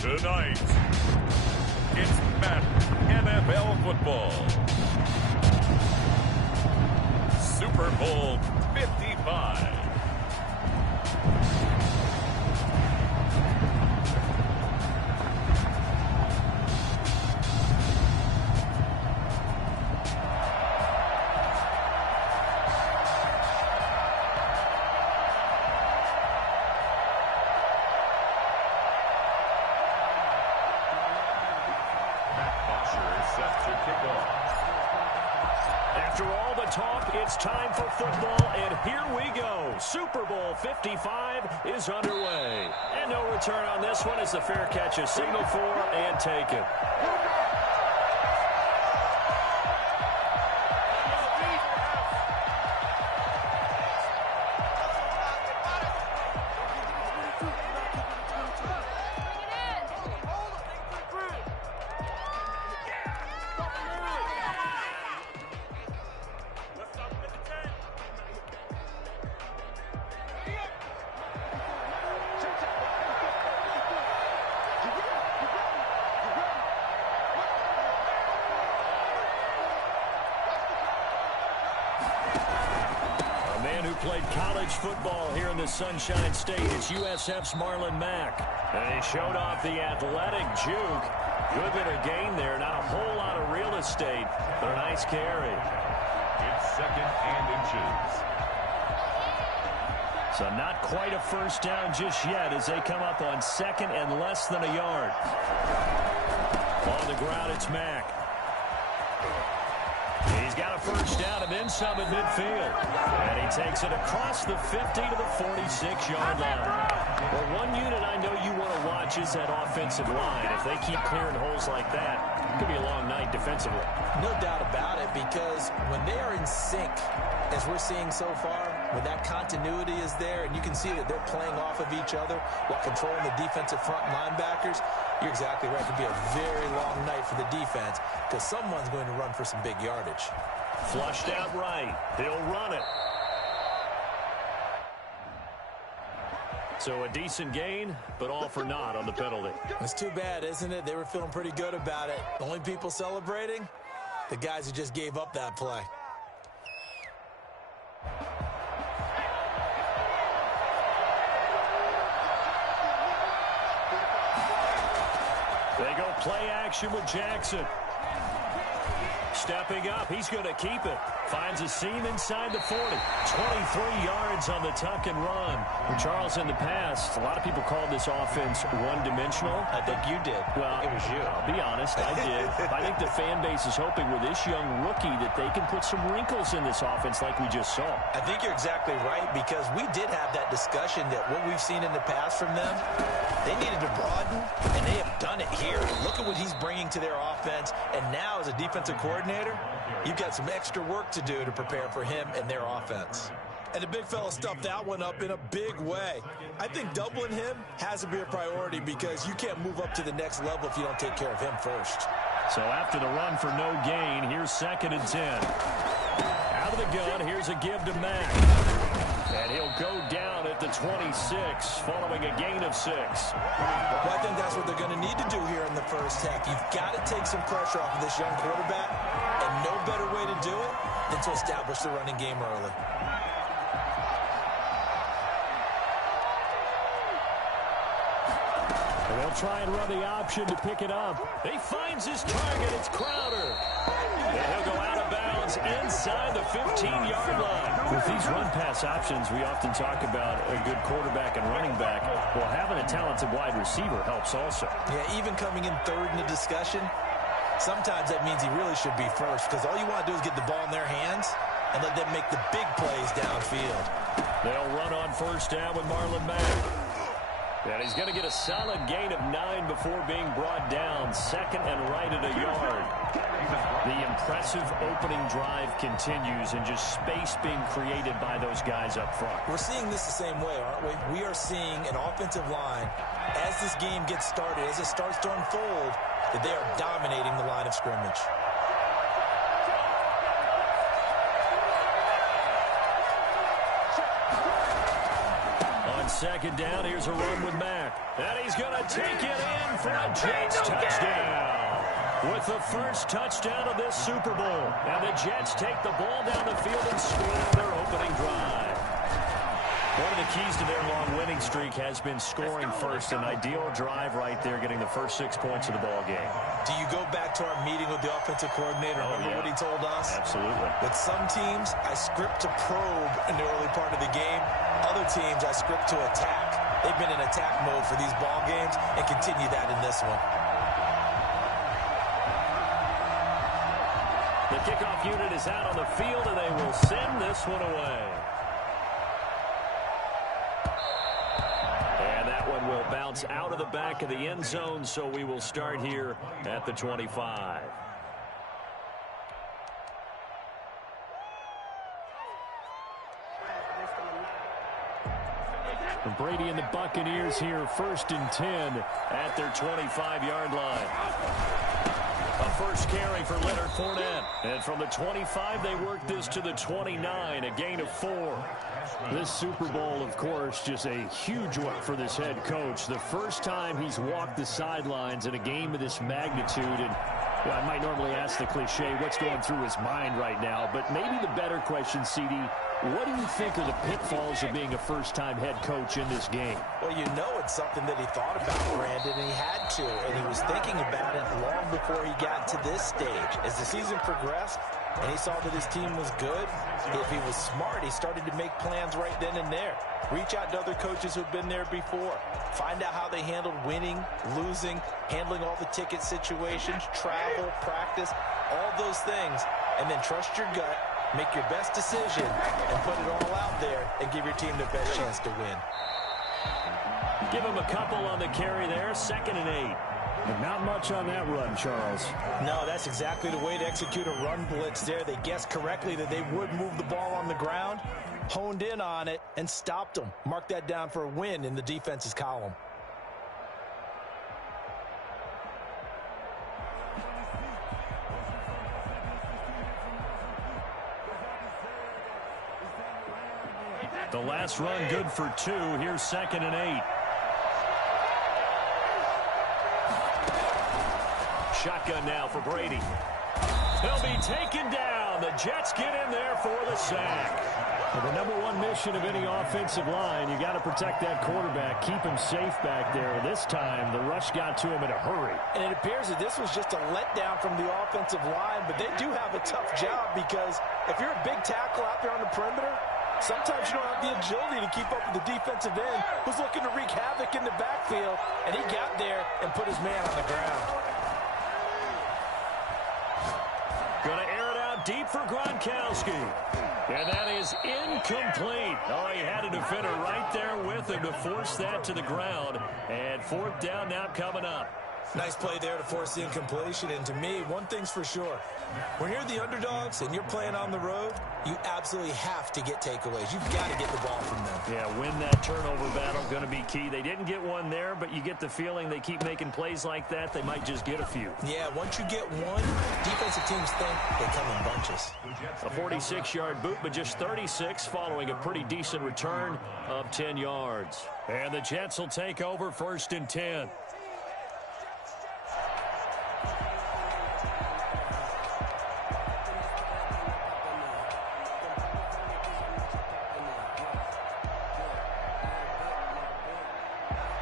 Tonight, it's Madden NFL football. Super Bowl 55. After all the talk, it's time for football, and here we go. Super Bowl 55 is underway. And no return on this one as the fair catch is signaled for and taken. Played college football here in the Sunshine State. It's USF's Marlon Mack. And he showed off the athletic juke. Good bit of gain there. Not a whole lot of real estate, but a nice carry. It's 2nd and inches. So not quite a first down just yet as they come up on 2nd and less than a yard. On the ground, it's Mack. He's got a first down and then some at midfield. And he takes it across the 50 to the 46-yard line. Well, one unit I know you want to watch is that offensive line. If they keep clearing holes like that, it could be a long night defensively. No doubt about it, because when they are in sync, as we're seeing so far, when that continuity is there and you can see that they're playing off of each other while controlling the defensive front linebackers, you're exactly right. It could be a very long night for the defense because someone's going to run for some big yardage. Flushed out right. He'll run it. So a decent gain, but all for naught on the penalty. It's too bad, isn't it? They were feeling pretty good about it. The only people celebrating? The guys who just gave up that play. They go play action with Jackson. Stepping up, he's going to keep it. Finds a seam inside the 40. 23 yards on the tuck and run. Well, Charles, in the past, a lot of people called this offense one-dimensional. I think you did. Well, it was you. I'll be honest, I did. I think the fan base is hoping with this young rookie that they can put some wrinkles in this offense like we just saw. I think you're exactly right, because we did have that discussion that what we've seen in the past from them, they needed to broaden, and they have done it here. Look at what he's bringing to their offense, and now as a defensive coordinator, you've got some extra work to do to prepare for him and their offense. And the big fella stuffed that one up in a big way. I think doubling him has to be a priority because you can't move up to the next level if you don't take care of him first. So after the run for no gain, here's 2nd and 10. Out of the gun, here's a give to Mack. And he'll go down at the 26 following a gain of 6. Well, I think that's what they're going to need to do here in the first half. You've got to take some pressure off of this young quarterback, and no better way to do it than to establish the running game early. And they'll try and run the option to pick it up. He finds his target. It's Crowder. And he'll go out of bounds inside the 15-yard line. With these run-pass options, we often talk about a good quarterback and running back. Well, having a talented wide receiver helps also. Yeah, even coming in third in the discussion, sometimes that means he really should be first, because all you want to do is get the ball in their hands and let them make the big plays downfield. They'll run on first down with Marlon Mack. And he's going to get a solid gain of 9 before being brought down. 2nd and right at a yard. The impressive opening drive continues, and just space being created by those guys up front. We're seeing this the same way, aren't we? We are seeing an offensive line, as this game gets started, as it starts to unfold, that they are dominating the line of scrimmage. On 2nd down, here's a run with Mack. And he's going to take it in for a Jets touchdown. With the first touchdown of this Super Bowl. And the Jets take the ball down the field and score their opening drive. One of the keys to their long winning streak has been scoring first. An ideal drive right there, getting the first 6 points of the ball game. Do you go back to our meeting with the offensive coordinator? Remember what he told us? Absolutely. With some teams, I script to probe in the early part of the game. Other teams, I script to attack. They've been in attack mode for these ball games and continue that in this one. The kickoff unit is out on the field, and they will send this one away. And that one will bounce out of the back of the end zone, so we will start here at the 25. Brady and the Buccaneers here, 1st and 10 at their 25-yard line. A first carry for Leonard Fournette. And from the 25, they work this to the 29, a gain of 4. This Super Bowl, of course, just a huge one for this head coach. The first time he's walked the sidelines in a game of this magnitude. And well, I might normally ask the cliche, what's going through his mind right now? But maybe the better question, CD, what do you think of the pitfalls of being a first-time head coach in this game? Well, you know it's something that he thought about, Brandon, and he had to. And he was thinking about it long before he got to this stage. As the season progressed and he saw that his team was good, if he was smart, he started to make plans right then and there. Reach out to other coaches who've been there before. Find out how they handled winning, losing, handling all the ticket situations, travel, practice, all those things. And then trust your gut, make your best decision, and put it all out there and give your team the best chance to win. Give him a couple on the carry there, 2nd and 8. And not much on that run, Charles. No, that's exactly the way to execute a run blitz there. They guessed correctly that they would move the ball on the ground, honed in on it, and stopped them. Mark that down for a win in the defense's column. The last run good for 2. Here's 2nd and 8. Shotgun now for Brady. He'll be taken down. The Jets get in there for the sack. Well, the number one mission of any offensive line, you got to protect that quarterback, keep him safe back there. This time, the rush got to him in a hurry. And it appears that this was just a letdown from the offensive line, but they do have a tough job because if you're a big tackle out there on the perimeter, sometimes you don't have the agility to keep up with the defensive end who's looking to wreak havoc in the backfield, and he got there and put his man on the ground. Going to air it out deep for Gronkowski. And that is incomplete. Oh, he had a defender right there with him to force that to the ground. And 4th down now coming up. Nice play there to force the incompletion. And to me, one thing's for sure. When you're the underdogs and you're playing on the road, you absolutely have to get takeaways. You've got to get the ball from them. Yeah, win that turnover battle, going to be key. They didn't get one there, but you get the feeling they keep making plays like that, they might just get a few. Yeah, once you get one, defensive teams think they come in bunches. A 46-yard boot, but just 36 following a pretty decent return of 10 yards. And the Jets will take over 1st and 10.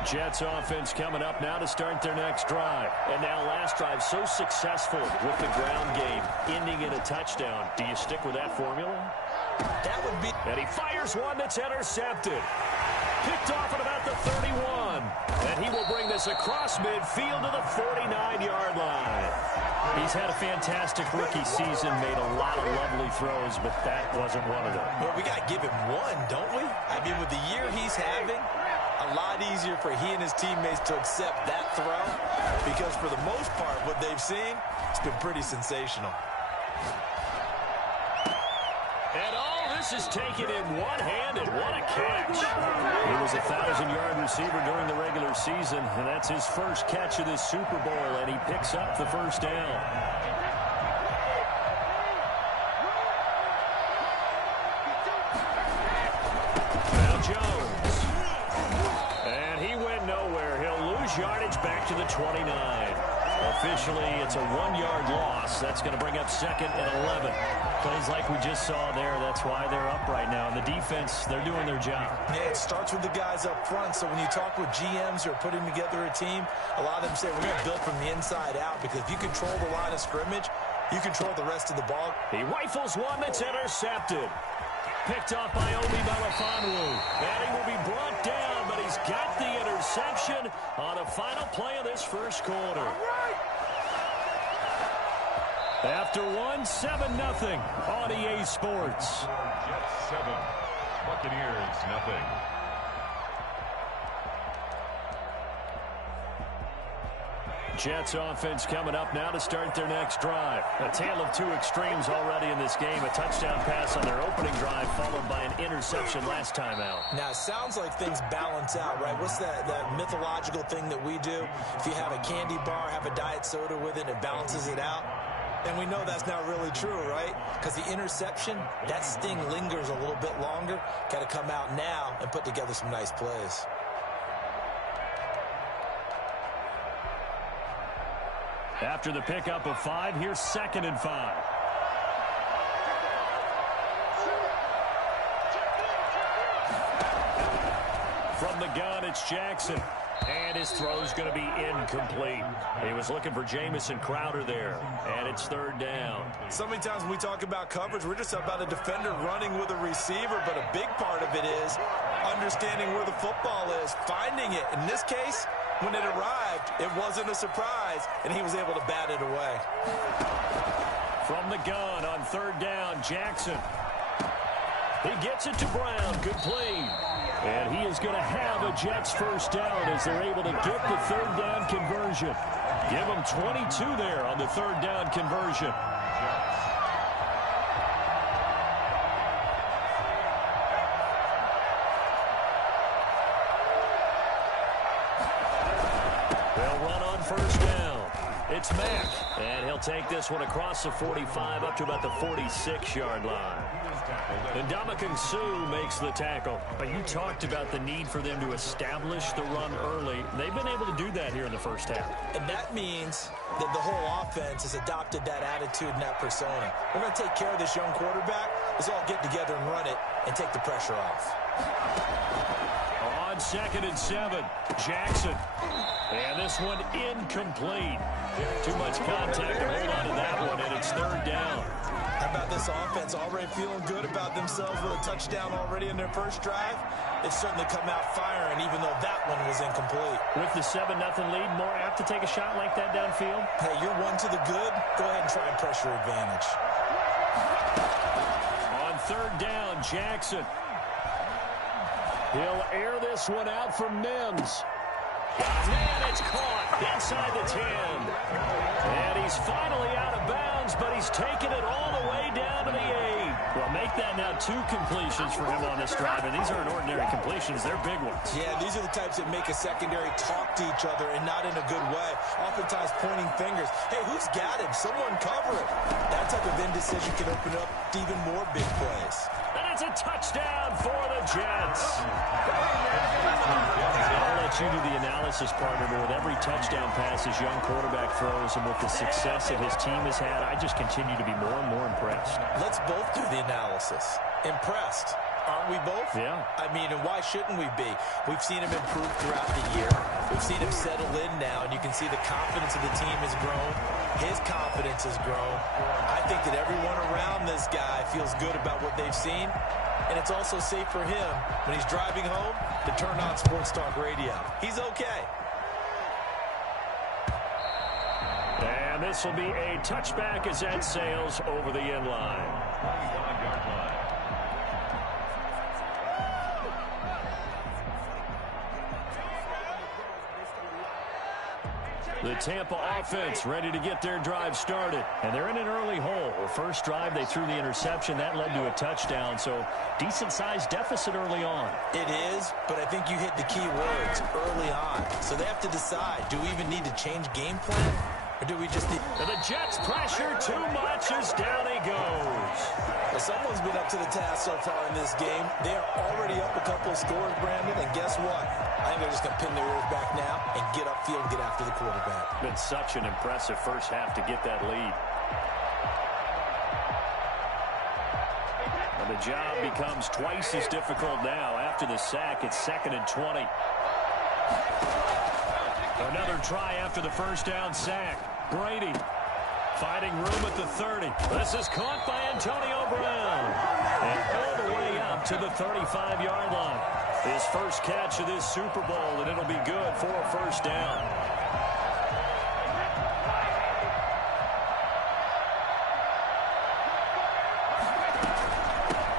Jets offense coming up now to start their next drive. And now last drive so successful with the ground game, ending in a touchdown. Do you stick with that formula? That would be... And he fires one that's intercepted. Picked off at about the 31. And he will bring this across midfield to the 49-yard line. He's had a fantastic rookie season, made a lot of lovely throws, but that wasn't one of them. Well, we got to give him one, don't we? I mean, with the year he's having, a lot easier for he and his teammates to accept that throw because for the most part, what they've seen, it's been pretty sensational. And all this is taken in one-handed. What a catch. He was a 1,000-yard receiver during the regular season, and that's his first catch of this Super Bowl, and he picks up the first down. Now Jones. And he went nowhere. He'll yardage back to the 29. Officially, it's a 1-yard loss. That's going to bring up 2nd and 11. Plays like we just saw there. That's why they're up right now. And the defense, they're doing their job. Yeah, it starts with the guys up front. So when you talk with GMs who are putting together a team, a lot of them say we're going to build from the inside out, because if you control the line of scrimmage, you control the rest of the ball. He rifles one that's intercepted. Picked off by Obi Melifonwu. And he will be brought down, but he's got the interception on the final play of this first quarter. After 7-0 on EA Sports. Jets 7, Buccaneers nothing. Jets offense coming up now to start their next drive. A tale of two extremes already in this game. A touchdown pass on their opening drive, followed by an interception last time out. Now, it sounds like things balance out, right? What's that mythological thing that we do? If you have a candy bar, have a diet soda with it, it balances it out. And we know that's not really true, right? Because the interception, that sting lingers a little bit longer. Got to come out now and put together some nice plays. After the pickup of 5, here's 2nd and 5. From the gun, it's Jackson. And his throw's going to be incomplete. He was looking for Jamison Crowder there. And it's 3rd down. So many times when we talk about coverage, we're just about a defender running with a receiver. But a big part of it is understanding where the football is, finding it. In this case, when it arrived, it wasn't a surprise, and he was able to bat it away. From the gun on 3rd down, Jackson. He gets it to Brown. Good play. And he is going to have a Jets first down as they're able to get the 3rd down conversion. Give them 22 there on the 3rd down conversion. They'll run on 1st down. It's Mack. And he'll take this one across the 45 up to about the 46-yard line. And Ndamukong Suh makes the tackle. But you talked about the need for them to establish the run early. They've been able to do that here in the first half. And that means that the whole offense has adopted that attitude and that persona. We're going to take care of this young quarterback. Let's all get together and run it and take the pressure off. On 2nd and 7, Jackson. And this one incomplete. Too much contact to hold on to that one, and it's 3rd down. How about this offense already feeling good about themselves with a touchdown already in their first drive? They've certainly come out firing, even though that one was incomplete. With the 7-0 lead, more apt to take a shot like that downfield? Hey, you're one to the good. Go ahead and try and pressure advantage. On 3rd down, Jackson. He'll air this one out from Mims. Man, it's caught inside the 10. And he's finally out of bounds, but he's taken it all the way down to the 8. Well, make that now 2 completions for him on this drive, and these aren't ordinary completions. They're big ones. Yeah, these are the types that make a secondary talk to each other, and not in a good way. Oftentimes pointing fingers. Hey, who's got him? Someone cover it. That type of indecision can open up to even more big plays. And it's a touchdown for the Jets. I'll let you do the analysis, partner, but with every touchdown pass his young quarterback throws and with the success that his team has had, I just continue to be more and more impressed. Let's both do the analysis. Impressed. Aren't we both? Yeah. I mean, and why shouldn't we be? We've seen him improve throughout the year. We've seen him settle in now, and you can see the confidence of the team has grown. His confidence has grown. I think that everyone around this guy feels good about what they've seen, and it's also safe for him when he's driving home to turn on Sports Talk Radio. He's okay. And this will be a touchback as that sails over the end line. 21-yard line. The Tampa offense ready to get their drive started. And they're in an early hole. First drive, they threw the interception. That led to a touchdown. So decent-sized deficit early on. It is, but I think you hit the key words early on. So they have to decide, do we even need to change game plan? Or do we just need... And the Jets pressure too much as down he goes. Well, someone's been up to the task so far in this game. They are already up a couple of scores, Brandon, and guess what? I think they're just going to pin their ears back now and get upfield and get after the quarterback. Been such an impressive first half to get that lead. And the job becomes twice as difficult now. After the sack, it's 2nd and 20. Another try after the first down sack. Brady finding room at the 30. This is caught by Antonio Brown. And all the way up to the 35-yard line. His first catch of this Super Bowl, and it'll be good for a first down.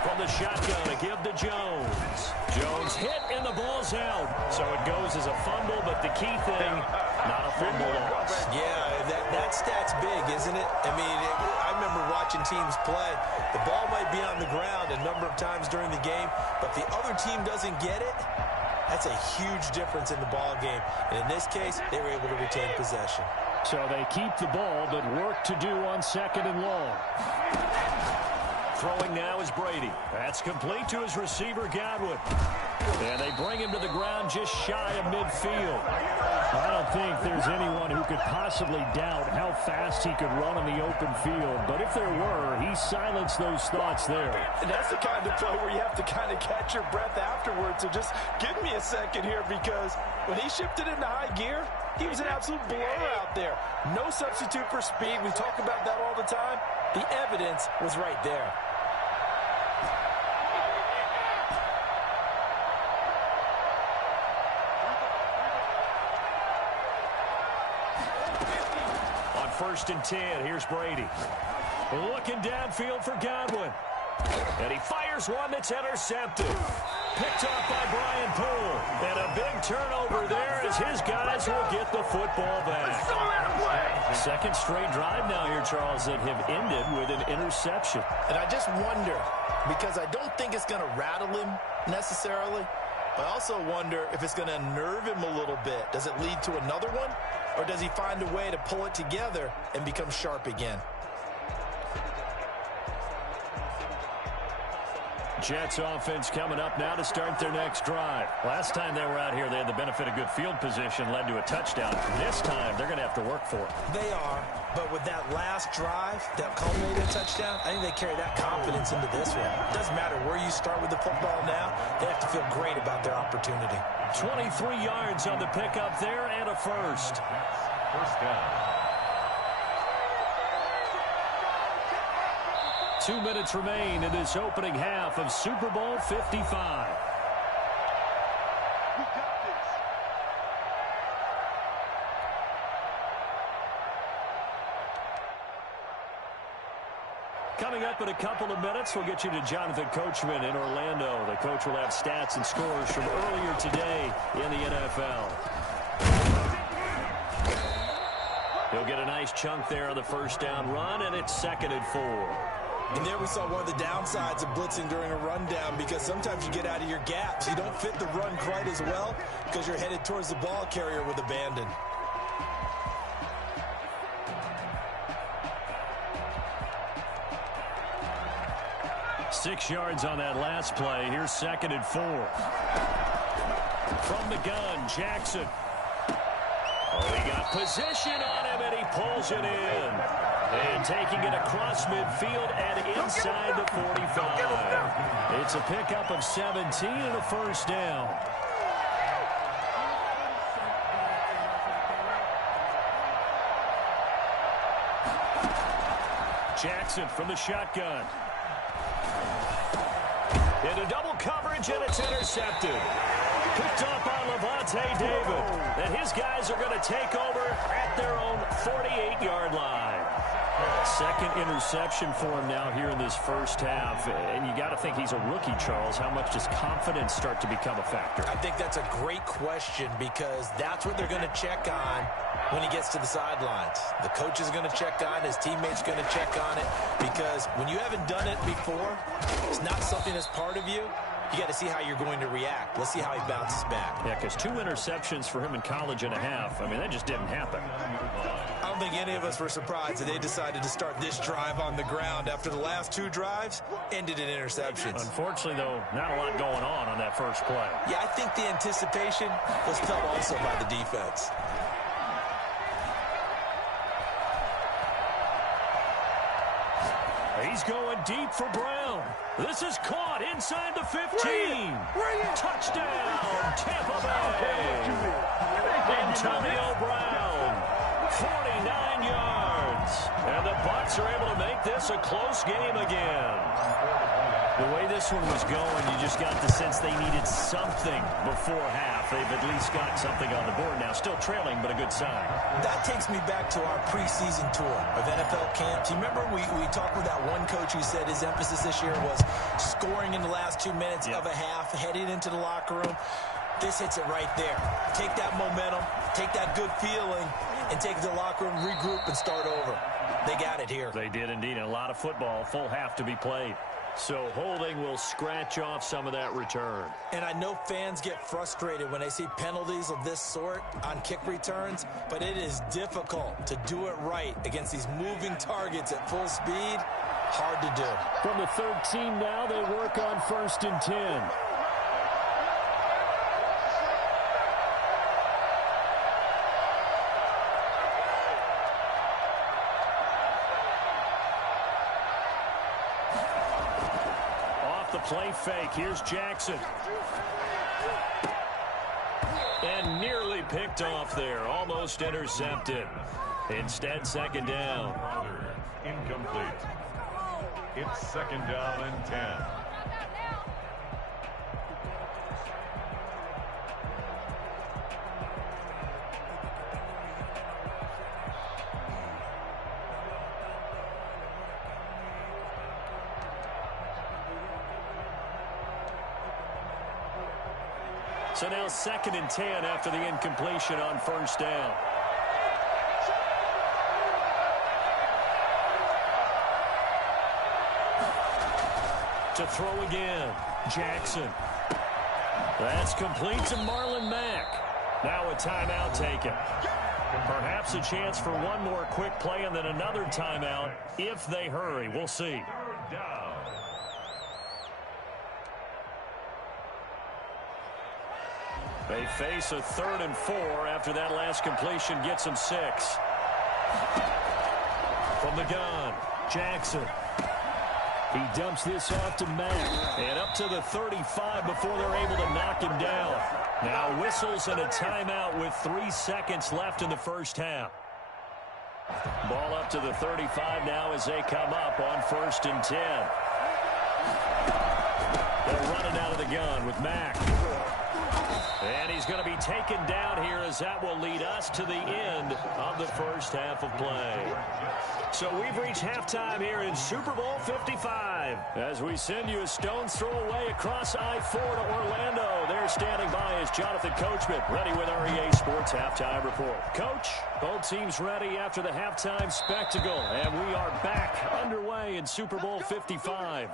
From the shotgun, a give to Jones. Jones hit, and the ball's out. So it goes as a fumble, but the key thing, not a fumble loss. Yeah, that stat's big, isn't it? I mean, I remember watching teams play. The ball might be on the ground a number of times during the game, but if the other team doesn't get it, that's a huge difference in the ball game. And in this case, they were able to retain possession. So they keep the ball, but work to do on 2nd and long. Throwing now is Brady. That's complete to his receiver, Godwin. And they bring him to the ground just shy of midfield. I don't think there's anyone who could possibly doubt how fast he could run on the open field. But if there were, he silenced those thoughts there. And that's the kind of play where you have to kind of catch your breath afterwards. So just give me a second here, because when he shifted into high gear, he was an absolute blur out there. No substitute for speed. We talk about that all the time. The evidence was right there. On 1st and 10, here's Brady. Looking downfield for Godwin. And he fires one that's intercepted. Picked off by Brian Poole. And a big turnover there as his guys will get the football back. Second straight drive now here, Charles, that have ended with an interception. And I just wonder, because I don't think it's going to rattle him necessarily, but I also wonder if it's going to unnerve him a little bit. Does it lead to another one? Or does he find a way to pull it together and become sharp again? Jets offense coming up now to start their next drive. Last time they were out here, they had the benefit of good field position, led to a touchdown. This time, they're going to have to work for it. They are, but with that last drive that culminated in a touchdown, I think they carry that confidence into this one. It doesn't matter where you start with the football now. They have to feel great about their opportunity. 23 yards on the pickup there and a first. First down. 2 minutes remain in this opening half of Super Bowl 55. Coming up in a couple of minutes, we'll get you to Jonathan Coachman in Orlando. The coach will have stats and scores from earlier today in the NFL. He'll get a nice chunk there on the first down run, and it's 2nd and 4. And there we saw one of the downsides of blitzing during a rundown, because sometimes you get out of your gaps. You don't fit the run quite as well because you're headed towards the ball carrier with abandon. Six yards on that last play. Here's 2nd and 4. From the gun, Jackson. Oh, he got position on him, and he pulls it in. And taking it across midfield and inside the 45. It's a pickup of 17 and a first down. Jackson from the shotgun. Into double coverage, and it's intercepted. Picked off by Levante David. And his guys are going to take over at their own 48-yard line. Second interception for him now here in this first half. And you got to think he's a rookie, Charles. How much does confidence start to become a factor? I think that's a great question, because that's what they're going to check on when he gets to the sidelines. The coach is going to check on it. His teammates are going to check on it, because when you haven't done it before, it's not something that's part of you. You got to see how you're going to react. Let's see how he bounces back. Yeah, because 2 interceptions for him in college and a half. I mean, that just didn't happen. I'm don't think any of us were surprised that they decided to start this drive on the ground after the last 2 drives ended in interceptions. Unfortunately, though, not a lot going on that first play. Yeah, I think the anticipation was felt also by the defense. He's going deep for Brown. This is caught inside the 15. Touchdown, Tampa Bay. Antonio Brown, 49 yards. And the Bucs are able to make this a close game again. The way this one was going, you just got the sense they needed something before half. They've at least got something on the board now. Still trailing, but a good sign. That takes me back to our preseason tour of NFL camps. You remember we talked with that one coach who said his emphasis this year was scoring in the last 2 minutes of a half, heading into the locker room. This hits it right there. Take that momentum, take that good feeling, and take it to the locker room, regroup, and start over. They got it here. They did indeed. A lot of football, full half to be played. So holding will scratch off some of that return. And I know fans get frustrated when they see penalties of this sort on kick returns, but it is difficult to do it right against these moving targets at full speed. Hard to do. From the 13 now, they work on 1st and 10. Play fake. Here's Jackson. And nearly picked off there. Almost intercepted. Instead, 2nd down. Incomplete. It's 2nd down and 10. So now 2nd and 10 after the incompletion on 1st down. To throw again, Jackson. That's complete to Marlon Mack. Now a timeout taken. Perhaps a chance for one more quick play and then another timeout if they hurry. We'll see. They face a 3rd and 4 after that last completion gets them 6. From the gun, Jackson. He dumps this off to Mack. And up to the 35 before they're able to knock him down. Now whistles and a timeout with 3 seconds left in the first half. Ball up to the 35 now as they come up on 1st and 10. They're running out of the gun with Mack. And he's going to be taken down here as that will lead us to the end of the first half of play. So we've reached halftime here in Super Bowl 55. As we send you a stone's throw away across I-4 to Orlando. There standing by is Jonathan Coachman, ready with our EA Sports Halftime Report. Coach, both teams ready after the halftime spectacle. And we are back underway in Super Bowl 55.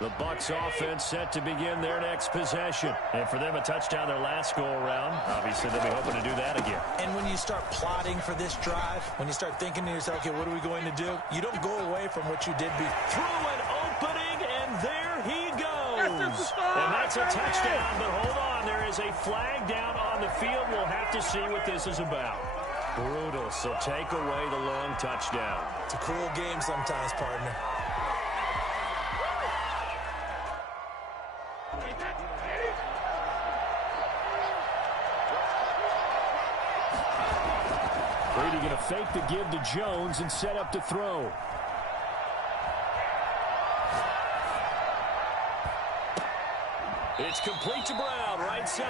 The Bucs offense set to begin their next possession. And for them, a touchdown their last go-around. Obviously, they'll be hoping to do that again. And when you start plotting for this drive, when you start thinking to yourself, okay, what are we going to do? You don't go away from what you did before. Through an opening, and there he goes. And that's a touchdown, but hold on. There is a flag down on the field. We'll have to see what this is about. Brutal, so take away the long touchdown. It's a cruel game sometimes, partner. Brady going to fake the give to Jones and set up to throw. It's complete to Brown, right side.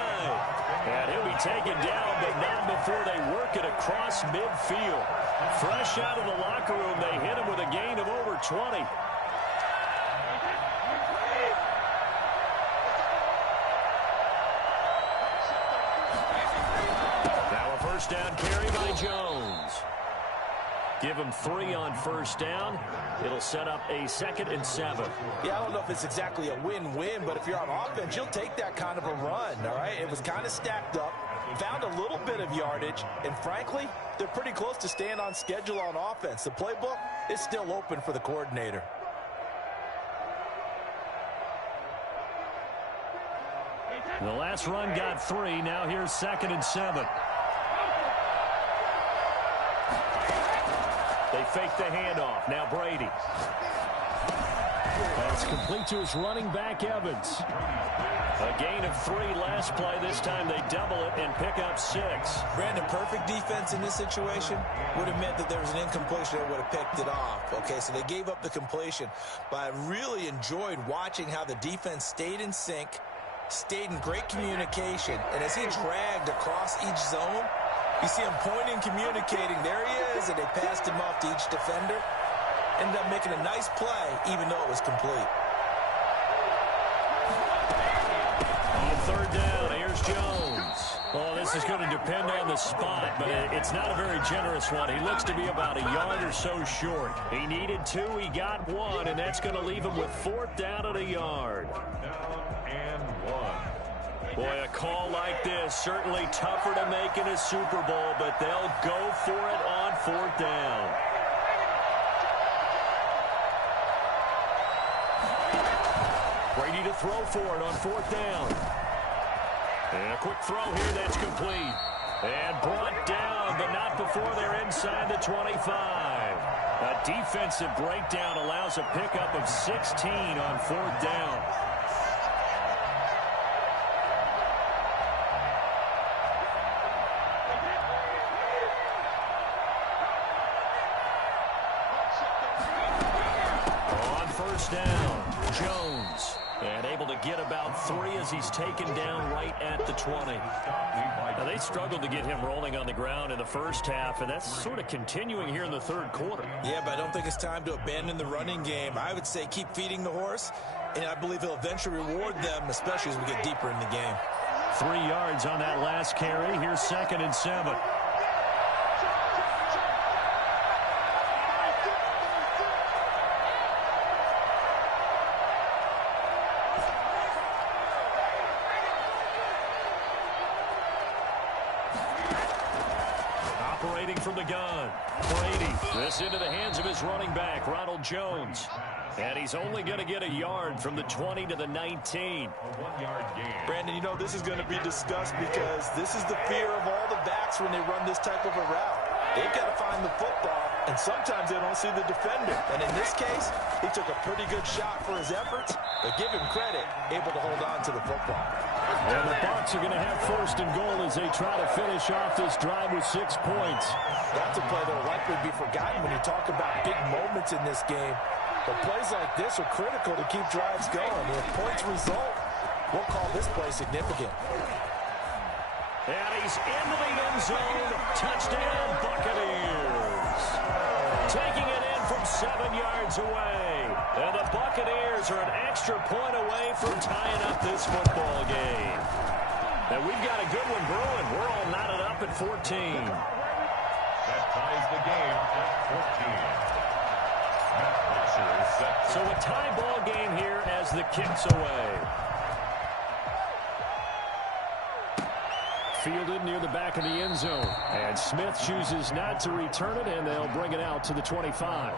And he'll be taken down, but not before they work it across midfield. Fresh out of the locker room, they hit him with a gain of over 20. Now a first down carry by Jones. Give him 3 on first down. It'll set up a 2nd and 7. Yeah, I don't know if it's exactly a win-win, but if you're on offense, you'll take that kind of a run, all right? It was kind of stacked up, found a little bit of yardage, and frankly, they're pretty close to staying on schedule on offense. The playbook is still open for the coordinator. The last run got 3. Now here's 2nd and 7. They fake the handoff. Now Brady. That's complete to his running back, Evans. A gain of 3 last play. This time they double it and pick up 6. Brandon, perfect defense in this situation would have meant that there was an incompletion that would have picked it off. Okay, so they gave up the completion. But I really enjoyed watching how the defense stayed in sync, stayed in great communication, and as he dragged across each zone, you see him pointing, communicating. There he is, and they passed him off to each defender. Ended up making a nice play, even though it was complete. On 3rd down, here's Jones. Oh, this is going to depend on the spot, but it's not a very generous one. He looks to be about a yard or so short. He needed 2, he got 1, and that's going to leave him with 4th down at a yard. Down and 1. Boy, a call like this, certainly tougher to make in a Super Bowl, but they'll go for it on 4th down. Brady to throw for it on 4th down. And a quick throw here, that's complete. And brought down, but not before they're inside the 25. A defensive breakdown allows a pickup of 16 on 4th down. Down, Jones, and able to get about 3 as he's taken down right at the 20. Now, they struggled to get him rolling on the ground in the first half, and that's sort of continuing here in the 3rd quarter. Yeah, but I don't think it's time to abandon the running game. I would say keep feeding the horse, and I believe he'll eventually reward them, especially as we get deeper in the game. 3 yards on that last carry. Here's 2nd and 7. From the gun, Brady. This into the hands of his running back, Ronald Jones. And he's only going to get a yard from the 20 to the 19. A 1-yard gain. Brandon, you know this is going to be discussed because this is the fear of all the backs when they run this type of a route. They've got to find the football, and sometimes they don't see the defender. And in this case, he took a pretty good shot for his efforts, but give him credit, able to hold on to the football. And the Bucs are going to have 1st and goal as they try to finish off this drive with 6 points. That's a play that will likely be forgotten when you talk about big moments in this game. But plays like this are critical to keep drives going. If points result, we'll call this play significant. And he's into the end zone. Touchdown, Buccaneers. Taking it in from 7 yards away. And the Buccaneers are an extra point away from tying up this football game. And we've got a good one brewing. We're all knotted up at 14. That ties the game at 14. So a tie ball game here as the kick's away. Fielded near the back of the end zone. And Smith chooses not to return it, and they'll bring it out to the 25.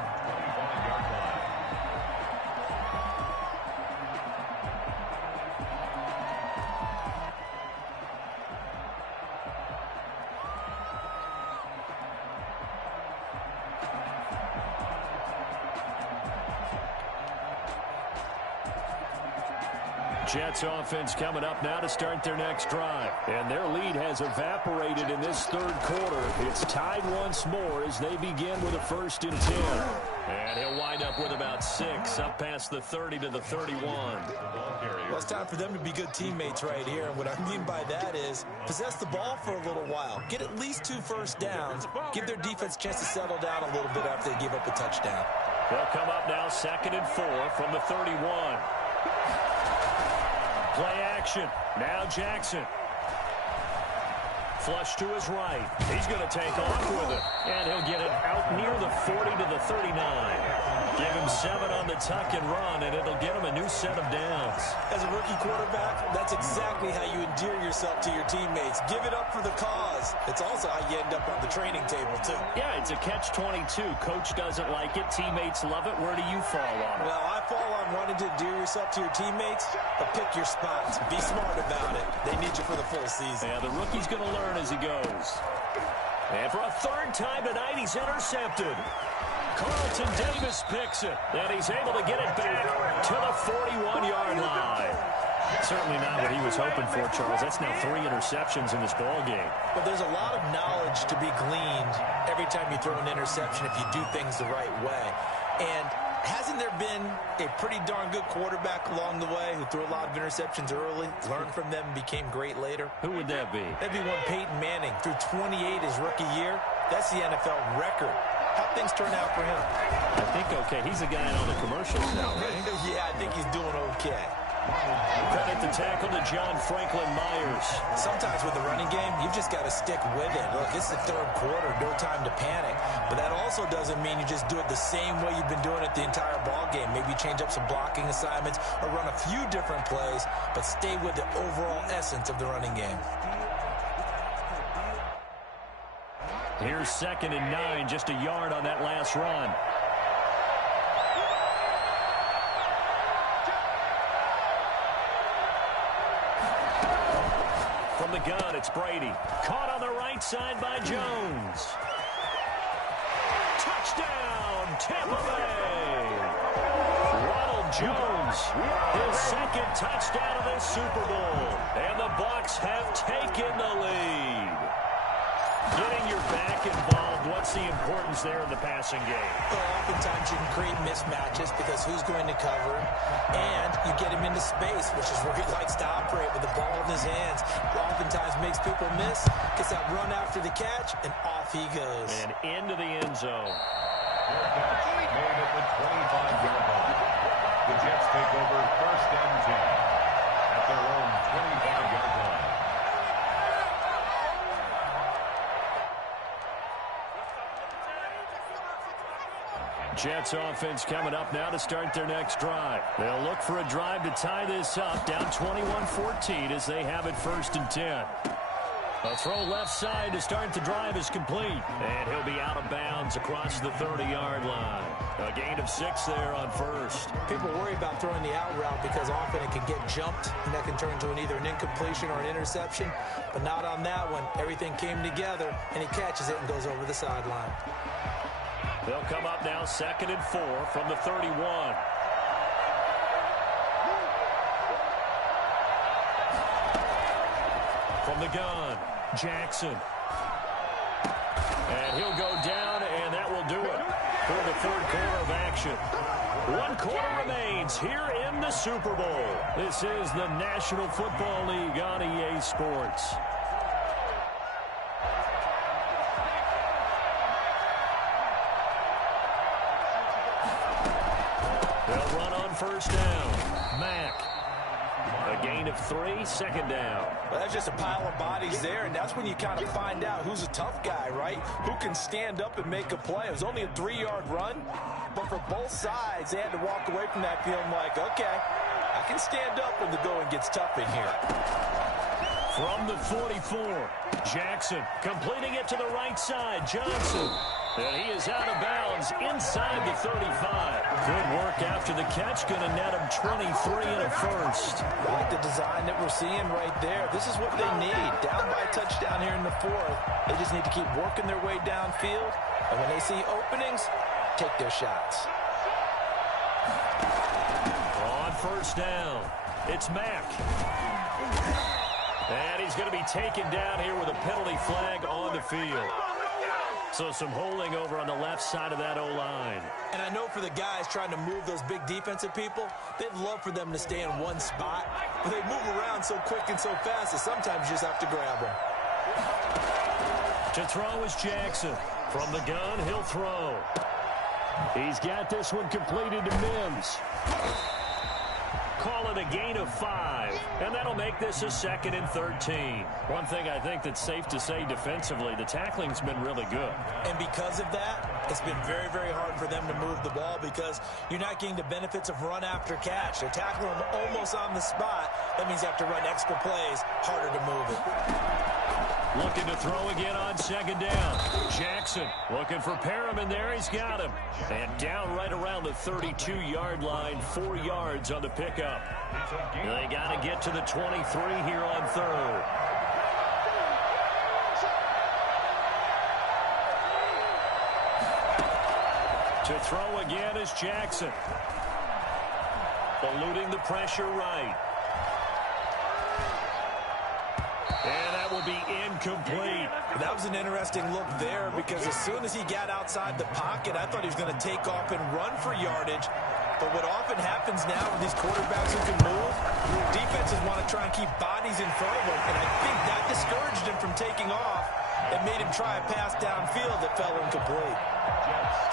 Jets offense coming up now to start their next drive. And their lead has evaporated in this 3rd quarter. It's tied once more as they begin with a 1st and 10. And he'll wind up with about 6 up past the 30 to the 31. Well, it's time for them to be good teammates right here. And what I mean by that is possess the ball for a little while. Get at least 2 first downs. Give their defense a chance to settle down a little bit after they give up a touchdown. They'll come up now 2nd and 4 from the 31. Play action. Now Jackson. Flush to his right. He's going to take off with it. And he'll get it out near the 40 to the 39. Give him 7 on the tuck and run, and it'll get him a new set of downs. As a rookie quarterback, that's exactly how you endear yourself to your teammates. Give it up for the cause. It's also how you end up on the training table, too. Yeah, it's a catch-22. Coach doesn't like it. Teammates love it. Where do you fall on it? Well, I fall on wanting to endear yourself to your teammates, but pick your spots. Be smart about it. They need you for the full season. Yeah, the rookie's going to learn as he goes. And for a third time tonight, he's intercepted. Carlton Davis picks it, and he's able to get it back to the 41-yard line. Certainly not what he was hoping for, Charles. That's now 3 interceptions in this ball game. But there's a lot of knowledge to be gleaned every time you throw an interception if you do things the right way. And hasn't there been a pretty darn good quarterback along the way who threw a lot of interceptions early, learned from them, and became great later? Who would that be? That'd be one Peyton Manning. Threw 28 his rookie year. That's the NFL record. How'd things turn out for him? I think okay. He's the guy in all the commercials now, right? Yeah, I think he's doing okay. Credit the tackle to John Franklin Myers. Sometimes with the running game, you've just got to stick with it. Look, it's the third quarter, no time to panic. But that also doesn't mean you just do it the same way you've been doing it the entire ball game. Maybe change up some blocking assignments or run a few different plays, but stay with the overall essence of the running game. Here's 2nd and 9, just a yard on that last run. From the gun, it's Brady. Caught on the right side by Jones. Touchdown, Tampa Bay. Ronald Jones, his 2nd touchdown of this Super Bowl. And the Bucs have taken the lead. Getting your back involved, what's the importance there in the passing game? Well, oftentimes you can create mismatches because who's going to cover him, and you get him into space, which is where he likes to operate with the ball in his hands. Oftentimes makes people miss, gets that run after the catch, and off he goes. And into the end zone. Fair catch made at the 25-yard line. The Jets take over 1st and 10 at their own 25-yard line. Jets offense coming up now to start their next drive. They'll look for a drive to tie this up, down 21-14 as they have it 1st and 10. A throw left side to start the drive is complete. And he'll be out of bounds across the 30-yard line. A gain of 6 there on 1st. People worry about throwing the out route because often it can get jumped, and that can turn into either an incompletion or an interception. But not on that one. Everything came together, and he catches it and goes over the sideline. They'll come up now 2nd and 4 from the 31. From the gun, Jackson. And he'll go down, and that will do it for the 3rd quarter of action. 1 quarter remains here in the Super Bowl. This is the National Football League on EA Sports. They'll run on 1st down. Mack. A gain of 3, 2nd down. Well, that's just a pile of bodies there, and that's when you kind of find out who's a tough guy, right? Who can stand up and make a play. It was only a 3-yard run, but for both sides, they had to walk away from that feeling like, okay, I can stand up when the going gets tough in here. From the 44, Jackson completing it to the right side. Johnson. And he is out of bounds inside the 35. Good work after the catch. Going to net him 23 and a 1st. I like the design that we're seeing right there. This is what they need. Down by a touchdown here in the 4th. They just need to keep working their way downfield. And when they see openings, take their shots. On 1st down, it's Mack. And he's going to be taken down here with a penalty flag on the field. So some holding over on the left side of that O-line. And I know for the guys trying to move those big defensive people, they'd love for them to stay in one spot. But they move around so quick and so fast that sometimes you just have to grab them. To throw is Jackson. From the gun, he'll throw. He's got this one completed to Mims. Call and a gain of 5. And that'll make this a 2nd and 13. One thing I think that's safe to say defensively, the tackling's been really good. And because of that, it's been very, very hard for them to move the ball because you're not getting the benefits of run after catch. They're tackling them almost on the spot. That means you have to run extra plays, harder to move it. Looking to throw again on 2nd down. Jackson looking for Perriman there. He's got him. And down right around the 32-yard line, 4 yards on the pickup. They got to get to the 23 here on 3rd. To throw again is Jackson. Eluding the pressure right. And that will be incomplete. That was an interesting look there because as soon as he got outside the pocket, I thought he was going to take off and run for yardage. But what often happens now with these quarterbacks who can move, defenses want to try and keep bodies in front of them. And I think that discouraged him from taking off and made him try a pass downfield that fell incomplete.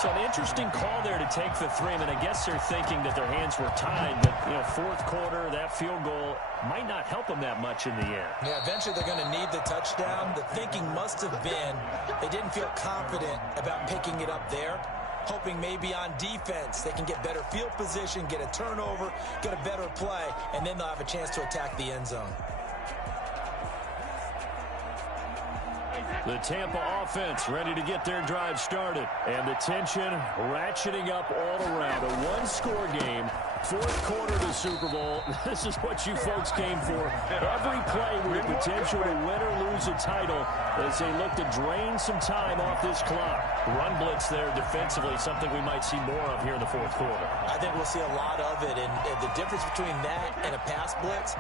So an interesting call there to take the 3. I mean, I guess they're thinking that their hands were tied, but, you know, 4th quarter, that field goal might not help them that much in the end. Yeah, eventually they're going to need the touchdown. The thinking must have been they didn't feel confident about picking it up there, hoping maybe on defense they can get better field position, get a turnover, get a better play, and then they'll have a chance to attack the end zone. The Tampa offense ready to get their drive started. And the tension ratcheting up all around. A one-score game, 4th quarter to Super Bowl. This is what you folks came for. Every play with the potential to win or lose a title as they look to drain some time off this clock. Run blitz there defensively, something we might see more of here in the 4th quarter. I think we'll see a lot of it. And the difference between that and a pass blitz,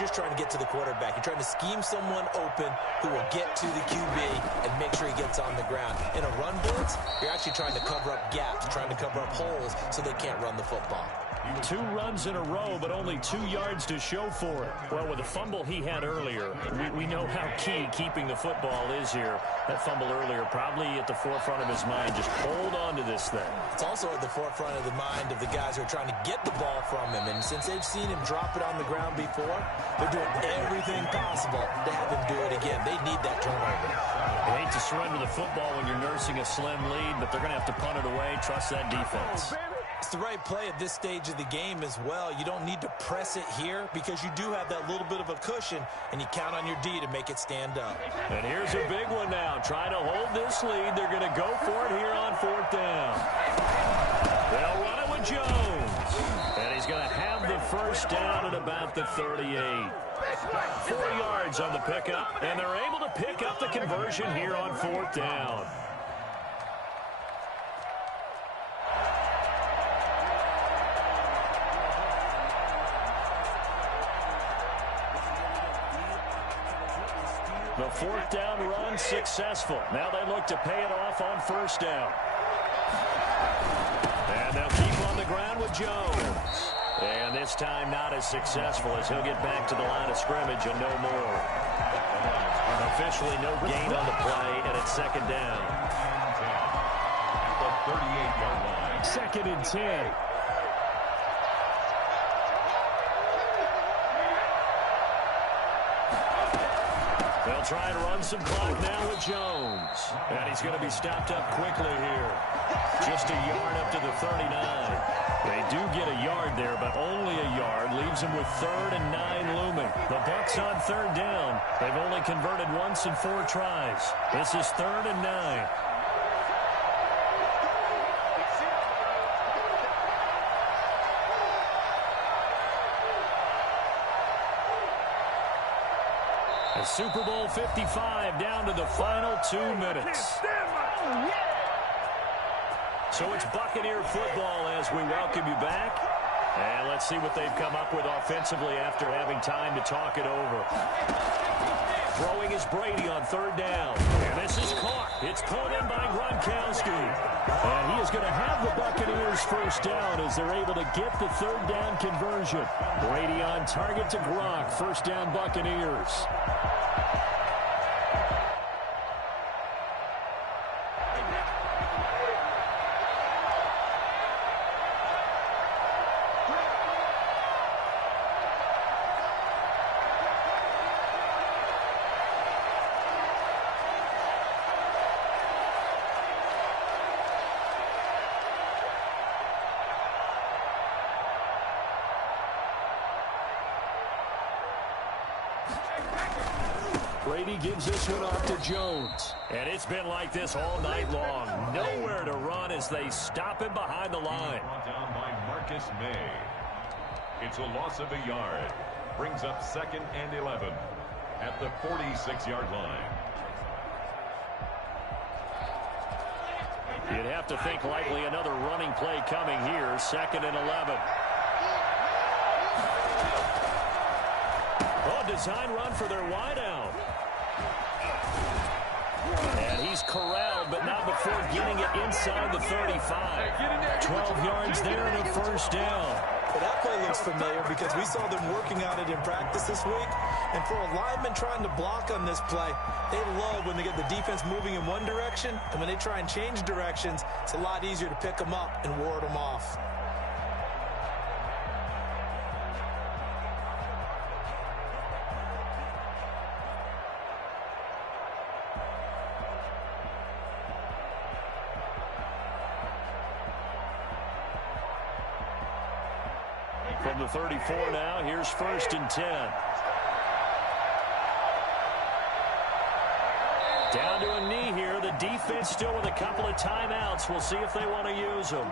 you're trying to get to the quarterback. You're trying to scheme someone open who will get to the QB and make sure he gets on the ground. In a run blitz, you're actually trying to cover up gaps, trying to cover up holes so they can't run the football. 2 runs in a row, but only 2 yards to show for it. Well, with the fumble he had earlier, we know how key keeping the football is here. That fumble earlier probably at the forefront of his mind. Just hold on to this thing. It's also at the forefront of the mind of the guys who are trying to get the ball from him. And since they've seen him drop it on the ground before, they're doing everything possible to have him do it again. They need that turnover. I hate to surrender the football when you're nursing a slim lead, but they're going to have to punt it away. Trust that defense. It's the right play at this stage of the game as well. You don't need to press it here because you do have that little bit of a cushion, and you count on your D to make it stand up. And here's a big one now. Trying to hold this lead. They're going to go for it here on 4th down. They'll run it with Jones. And he's going to have the 1st down at about the 38. 4 yards on the pickup, and they're able to pick up the conversion here on 4th down. The 4th down run successful. Now they look to pay it off on 1st down. And they'll keep on the ground with Jones. And this time not as successful as he'll get back to the line of scrimmage and no more. Officially no gain on the play, and it's 2nd down. At the 38-yard line. 2nd and 10. They'll try and run some clock now with Jones. And he's going to be stopped up quickly here. Just a yard up to the 39. They do get a yard there, but only a yard. Leaves them with 3rd and 9 looming. The Bucs on 3rd down. They've only converted once in 4 tries. This is 3rd and 9. Super Bowl 55 down to the final 2 minutes. So it's Buccaneer football as we welcome you back. And let's see what they've come up with offensively after having time to talk it over. Throwing is Brady on 3rd down. And this is caught. It's pulled in by Gronkowski. And he is going to have the Buccaneers 1st down as they're able to get the 3rd down conversion. Brady on target to Gronk. 1st down Buccaneers. Brady gives this one off to Jones. And it's been like this all night long. Nowhere to run as they stop him behind the line. Brought down by Marcus May. It's a loss of a yard. Brings up 2nd and 11 at the 46-yard line. You'd have to think likely another running play coming here. 2nd and 11. Oh, design run for their wideout. And he's corralled, but not before getting it inside the 35. 12 yards there and a first down. Well, that play looks familiar because we saw them working on it in practice this week. And for a lineman trying to block on this play, they love when they get the defense moving in one direction. And when they try and change directions, it's a lot easier to pick them up and ward them off. From the 34 now, here's 1st and 10. Down to a knee here. The defense still with a couple of timeouts. We'll see if they want to use them.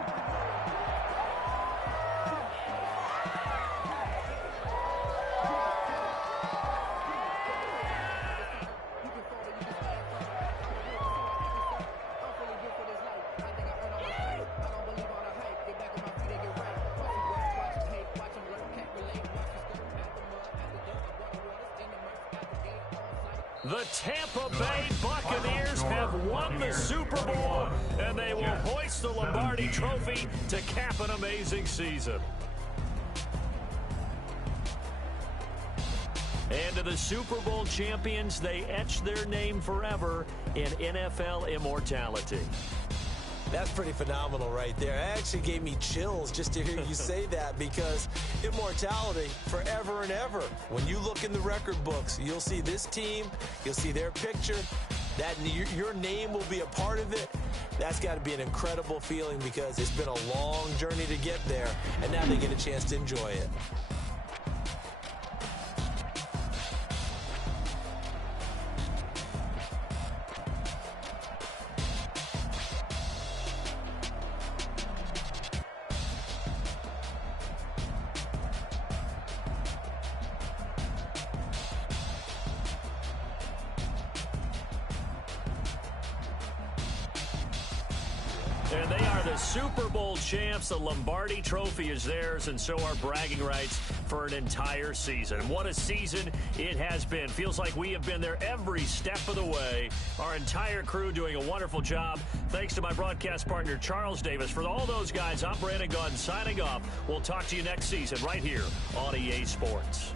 The Tampa Bay Buccaneers have won the Super Bowl, and they will hoist the Lombardi Trophy to cap an amazing season. And to the Super Bowl champions, they etch their name forever in NFL immortality. That's pretty phenomenal right there. It actually gave me chills just to hear you say that, because immortality forever and ever. When you look in the record books, you'll see this team, you'll see their picture, that your name will be a part of it. That's got to be an incredible feeling because it's been a long journey to get there, and now they get a chance to enjoy it. And they are the Super Bowl champs. The Lombardi Trophy is theirs, and so are bragging rights for an entire season. What a season it has been. Feels like we have been there every step of the way. Our entire crew doing a wonderful job. Thanks to my broadcast partner, Charles Davis. For all those guys, I'm Brandon Gaudin signing off. We'll talk to you next season right here on EA Sports.